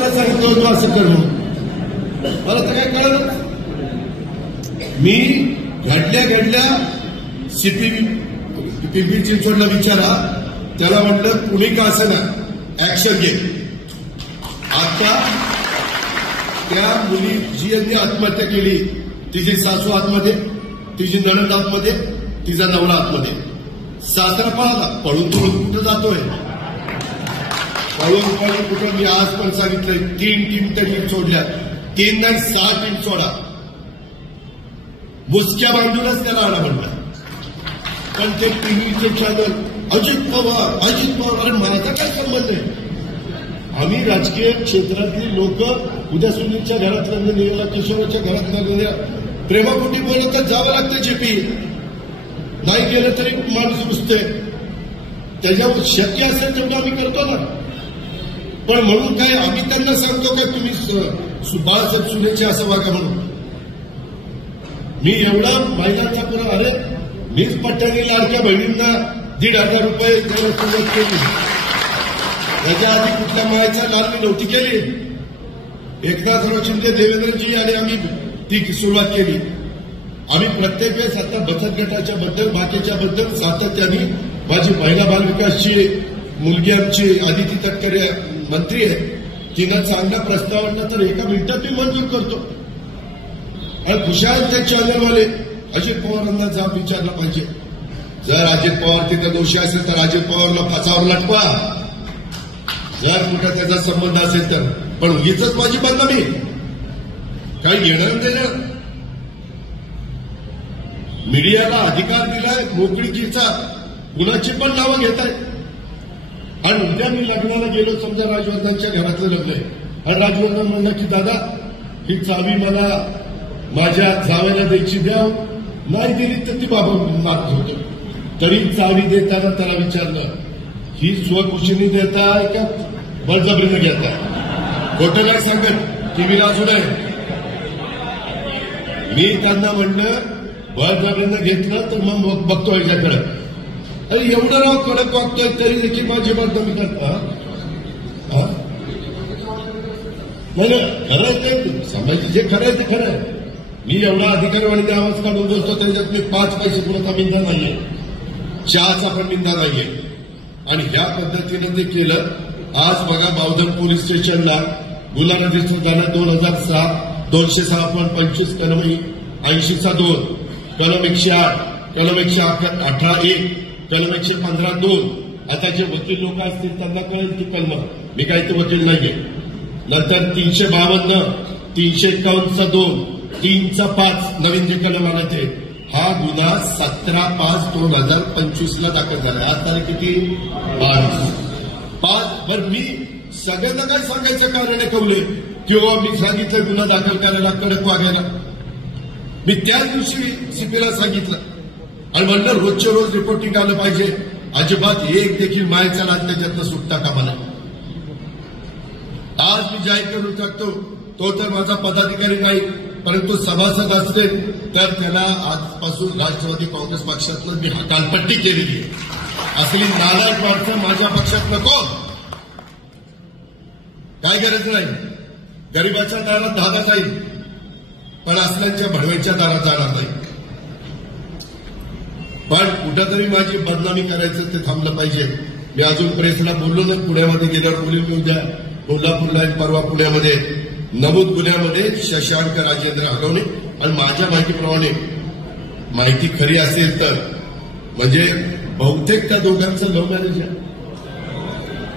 कशाला सांगितलं होतं असं कर म्हणून? मला तर काय कळलं. मी घडल्या सीपी पिंपरी चिंचवडला विचारा, त्याला म्हटलं कुणी का असं ना ऍक्शन घे. आता त्या मुली जी यांनी आत्महत्या केली, तिची सासू आतमध्ये, तिची नणंद आतमध्ये, तिचा नवरा आतमध्ये. सासरा पळाला, पळून कुठं जातोय, पळून कुठं. मी आज पण सांगितलंय 3 टीम त्यांनी सोडल्या, 3 नाही 6 टीम सोडा. मुसक्या बांधूनच त्याला आणा म्हणतात. पण ते टीव्हीचे चॅनल अजित पवार, अरे माझा काय संबंध आहे? आम्ही राजकीय क्षेत्रातली लोक उद्या सुनीलच्या घरातल्या निघाला, किशोराच्या घरातल्या निघाल्या, प्रेमापोटी बोलत तर जावं लागतं. जेपी नाही गेलं तरी माणूस रुसते. त्याच्यावर शक्य असेल तेवढं आम्ही करतो ना. पण म्हणून काय आम्ही त्यांना सांगतो का तुम्ही बाळासाहेब सुनेचे असं वागा म्हणून? मी एवढा महिलांचा पुरा, अरे मीच पट्ट्याने लाडक्या बहिणींना 1,500 रुपये द्यायला सुरुवात केली. त्याच्या आधी कुठल्या मायाच्या लाल मी नव्हती केली. एकनाथराव शिंदे, देवेंद्रजी आणि आम्ही ती सुरुवात केली. आम्ही प्रत्येक वेळेस आता बचत गटाच्या बद्दल, बाकीच्या बद्दल सातत्याने, माझी महिला बालविकासची मुलगी आमची आदिती तटकरे मंत्री आहे, तिनं चांगला प्रस्ताव आणला तर एका मिनिटात मी मंजूर करतो. आणि खुशाल ते चॅनलवाले अजित पवारांना जाब विचारला पाहिजे. जर अजित पवार तिथे दोषी असेल तर अजित पवारला फासावर लटवा, जर कुठं त्याचा संबंध असेल तर. पण उगीच माझी बदनामी काही घेणं देणं. मीडियाला अधिकार दिलाय मोकळीकीचा, कुणाची पण नावं घेत आहेत. आणि उद्या मी लग्नाला गेलो, समजा राजवर्धनच्या घरातलं लग्न आहे, आणि राजवर्धन म्हणलं की दादा ही चावी मला माझ्या जावेला द्यायची द्या. नाही दिली तर ती बाबा मागत होतो. तरी चावी देताना त्याला विचारलं, ही स्वखुशीने देताय का बळजबरीनं घेताय? खोटं नाही सांगत, टीव्हीला असू दे. मी त्यांना म्हणलं बळजबरीनं घेतलं तर मग बघतो याच्याकडे. अरे एवढं राव कडक वागतोय तरी देखील माझी बदनामी करता. नाही खरं ते समजायचं, जे खरं आहे ते खरं आहे. मी एवढा अधिकारवाणीने आवाज काढून बोलतो त्याच्यात मी 5 पैसे कुणाचा मिंदा नाहीये, चहाचा पण मिंदा नाहीये. आणि ह्या पद्धतीनं ते केलं. आज बघा बावधन पोलीस स्टेशनला गुन्हा रजिस्टर झाला 2006, 206.25 कलम 80/2, कलम 108, कलम 118(1), कलम 115(2). आता जे वकील लोक असतील त्यांना कळेल ती कलम, मी काही ते वकील नाहीये. नंतर 352, 351(2), 3/5 नवीन जे कलम आलं ते. हा गुन्हा 17/5/2025 ला दाखल झाला. आज तारीख किती? 5. बरं मी सगळ्यांना काय सांगायचं कारण आहे कवले, किंवा मी सांगितलं गुन्हा दाखल करायला, कडक वागायला. मी त्याच दिवशी सीपीला सांगितलं आणि म्हणलं रोजच्या रोज रिपोर्टिंग आलं पाहिजे. अजिबात एक देखील मायचा लाच त्याच्यातनं सुटता कामा नये. आज मी जाहीर करून टाकतो, तो तर माझा पदाधिकारी नाही, परंतु सभासद असेल तर त्याला आजपासून राष्ट्रवादी काँग्रेस पक्षातनं मी हकालपट्टी केलेली आहे. असली नाराज माणसं माझ्या पक्षात नको. काय गरज नाही. गरिबाच्या दारात धागा जाईल, पण असल्याच्या भडव्याच्या दारात जाणार नाही. पण कुठंतरी माझी बदनामी करायचं ते थांबलं पाहिजे. मी अजून प्रेसला बोललो ना, पुण्यामध्ये गेल्यावर बोलून उद्या कोल्हापूरला परवा पुण्यामध्ये नमूद गुन्ह्यामध्ये शशांक राजेंद्र हगवणे. आणि माझ्या माहितीप्रमाणे माहिती खरी असेल तर म्हणजे बहुतेक त्या दोघांचं लव्ह मॅरेज आहे.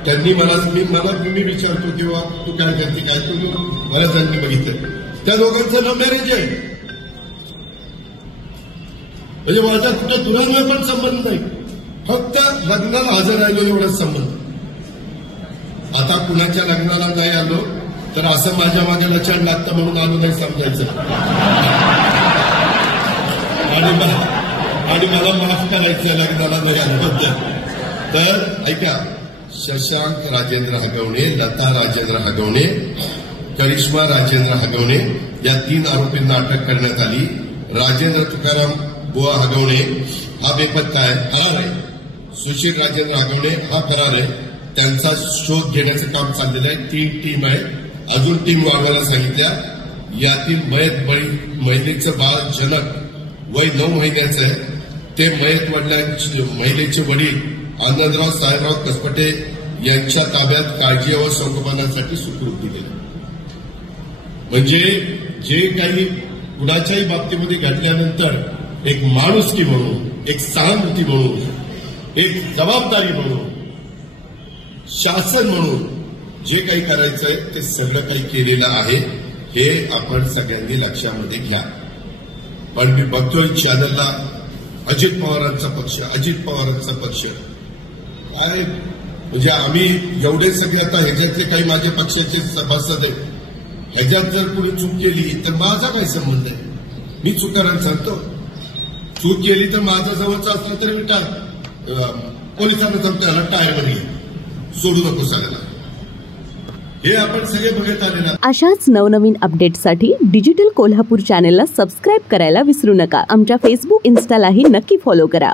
त्यांनी मी विचारतो किंवा तू काय करते काय, तुम्ही मला त्यांनी बघितलं त्या दोघांचं लव्ह मॅरेज आहे. म्हणजे माझा कुठं दुरान्वय पण संबंध नाही, फक्त लग्नाला हजर राहिलो एवढाच संबंध. आता कुणाच्या लग्नाला नाही आलो तर असं माझ्या मागे लचण लागतं म्हणून आलो नाही समजायचं. आणि मला माफ करायचं लग्नाला नाही आल्याबद्दल. तर ऐका, शशांक राजेंद्र हगवणे, लता राजेंद्र हगवणे, करिश्मा राजेंद्र हगवणे या 3 आरोपींना अटक करण्यात आली. राजेंद्र तुकाराम बुवा हगवणे हा बेपत्ता आहे, फरार आहे. सुशील राजेंद्र हगवणे हा फरार आहे. त्यांचा शोध घेण्याचं काम चाललेलं आहे. 3 टीम आहे. अजून टीम वाढवायला सांगितल्या. यातील मयत महिलेचं बाळ जनक वय 9 महिन्याचं आहे. ते मयत महिलेचे वडील आनंदराव साहेबराव कसपटे यांच्या ताब्यात काळजी व संगोपनासाठी सुपूर्द केले. म्हणजे जे काही कुणाच्याही बाबतीमध्ये घडल्यानंतर एक माणुसकी म्हणून, एक सहानुभूती म्हणून, एक जबाबदारी म्हणून, शासन म्हणून जे काही करायचंय ते सगळं काही केलेलं आहे हे आपण सगळ्यांनी लक्षामध्ये घ्या. पण मी बघतोय चॅनलला अजित पवारांचा पक्ष काय म्हणजे आम्ही एवढे सगळे आता ह्याच्यातले काही माझ्या पक्षाचे सभासद आहेत. ह्याच्यात जर कोणी चूक केली तर माझा काय संबंध आहे? मी चुकारांना सांगतो. चूक केली तर माझा जवळचा असला तरी मी पोलिसांना सांगतो याला टायरमध्ये सोडू नको सगळ्याला. हे आपण सगळे बघत आलेला. अशाच नवनवीन अपडेटसाठी डिजिटल कोल्हापूर चॅनेलला सबस्क्राईब करायला विसरू नका. आमच्या फेसबुक, इन्स्टालाही नक्की फॉलो करा.